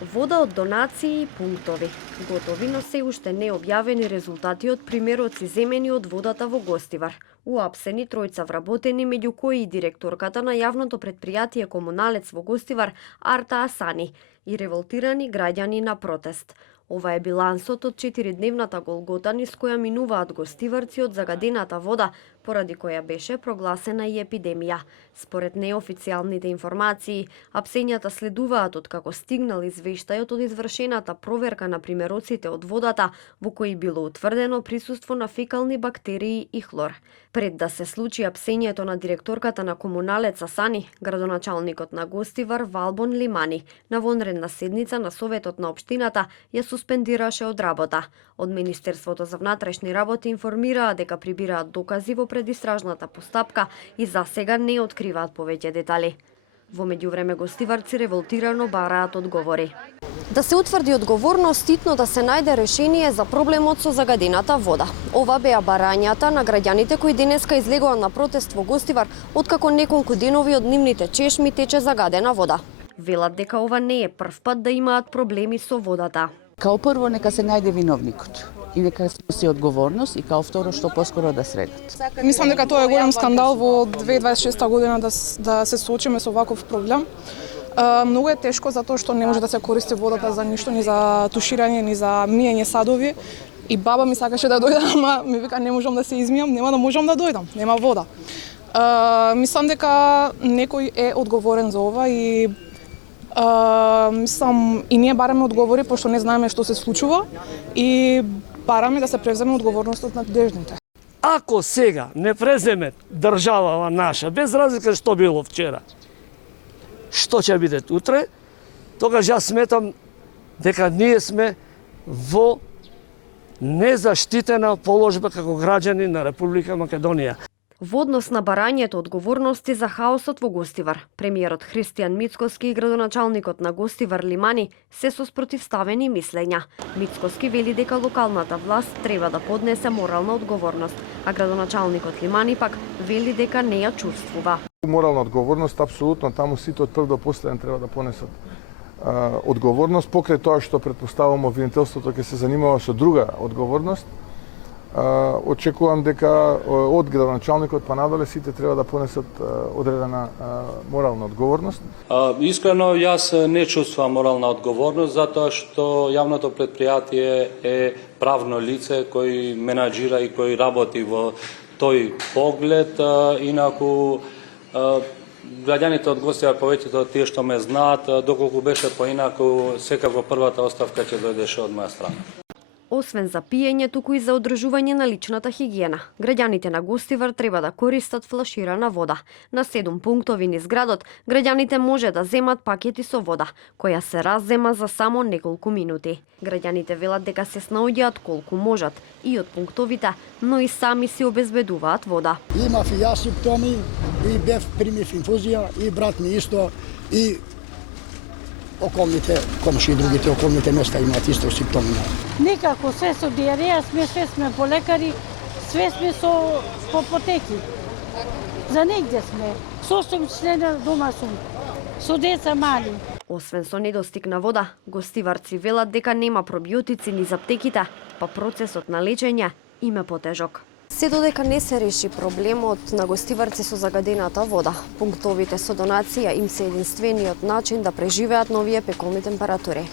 Вода од донации и пунктови. Готови, но се уште не објавени резултати од примероци земени од водата во Гостивар. Уапсени тројца вработени, меѓу кои и директорката на јавното претпријатие Комуналец во Гостивар Арта Асани и револтирани граѓани на протест. Ова е билансот од 4-дневната голгота низ која минуваат гостиварци од загадената вода, поради која беше прогласена и епидемија. Според неофицијалните информации, апсењата следуваат од како стигнал извештајот од извршената проверка на примероците од водата, во кои било утврдено присуство на фекални бактерии и хлор. Пред да се случи апсењето на директорката на Комуналец Асани, градоначалникот на Гостивар Валбон Лимани на вонредна седница на Советот на општината ја суспендираше од работа. Од Министерството за внатрешни работи информираа дека прибираат докази во предистражната постапка и за сега не откриваат повеќе детали. Во меѓувреме гостиварци револтирано бараат одговори. Да се утврди одговорност, итно да се најде решение за проблемот со загадената вода. Ова беа барањата на граѓаните кои денеска излегоа на протест во Гостивар, откако неколку денови од нивните чешми тече загадена вода. Велат дека ова не е прв пат да имаат проблеми со водата. Као прво нека се најде виновникот и нека се одговорност, и као второ што поскоро да средат. Мислам дека тоа е голем скандал во 2026 година да се соочиме со ваков проблем. Многу е тешко затоа што не може да се користи водата за ништо, ни за туширање, ни за миење садови. И баба ми сакаше да дојде, ама ми вика не можам да се измијам, нема да можам да дојдам, нема вода. Мислам дека некој е одговорен за ова и мислам и ние бараме одговори пошто не знаеме што се случува и бараме да се превземе одговорноста од надежните. Ако сега не преземе државава наша, без разлика што било вчера, што ќе биде утре, тогаш јас сметам дека ние сме во незаштитена положба како граѓани на Република Македонија. Во однос на барањето одговорности за хаосот во Гостивар, премиерот Христијан Мицкоски и градоначалникот на Гостивар Лимани се со спротивставени мислења. Мицкоски вели дека локалната власт треба да поднесе морална одговорност, а градоначалникот Лимани пак вели дека не ја чувствува. Морална одговорност, апсолутно, таму сите од прв до последен треба да понесат одговорност, покрај тоа што претпоставувам обвинителството ќе се занимава со друга одговорност. Очекувам дека од градоначалникот па надоле сите треба да понесат одредена морална одговорност. Искрено, јас не чувствувам морална одговорност затоа што јавното претпријатие е правно лице кој менаџира и кој работи во тој поглед. Инаку граѓаните од Гостивар, повеќето од тие што ме знаат, доколку беше поинаку, секако првата оставка ќе дојдеше од моја страна. Освен за пиење, туку и за одржување на личната хигиена. Граѓаните на Гостивар треба да користат флаширана вода. На 7 пунктови низ градот, граѓаните може да земат пакети со вода, која се раззема за само неколку минути. Граѓаните велат дека се снаоѓаат колку можат и од пунктовите, но и сами си обезбедуваат вода. Имав и јас симптоми, и бев примив инфузија, и брат ми исто, и околните комши и другите околните места имаат исто симптоми. Никако, све со диареја, све сме по лекари, све сме по потеки. За негде сме. Со што члена дома сум. Со деца мали. Освен со недостиг на вода, гостиварци велат дека нема пробиотици ни за аптеките, па процесот на лечење им е потежок. Се додека не се реши проблемот на гостиварци со загадената вода, пунктовите со донација им се единствениот начин да преживеат новие пеколни температури.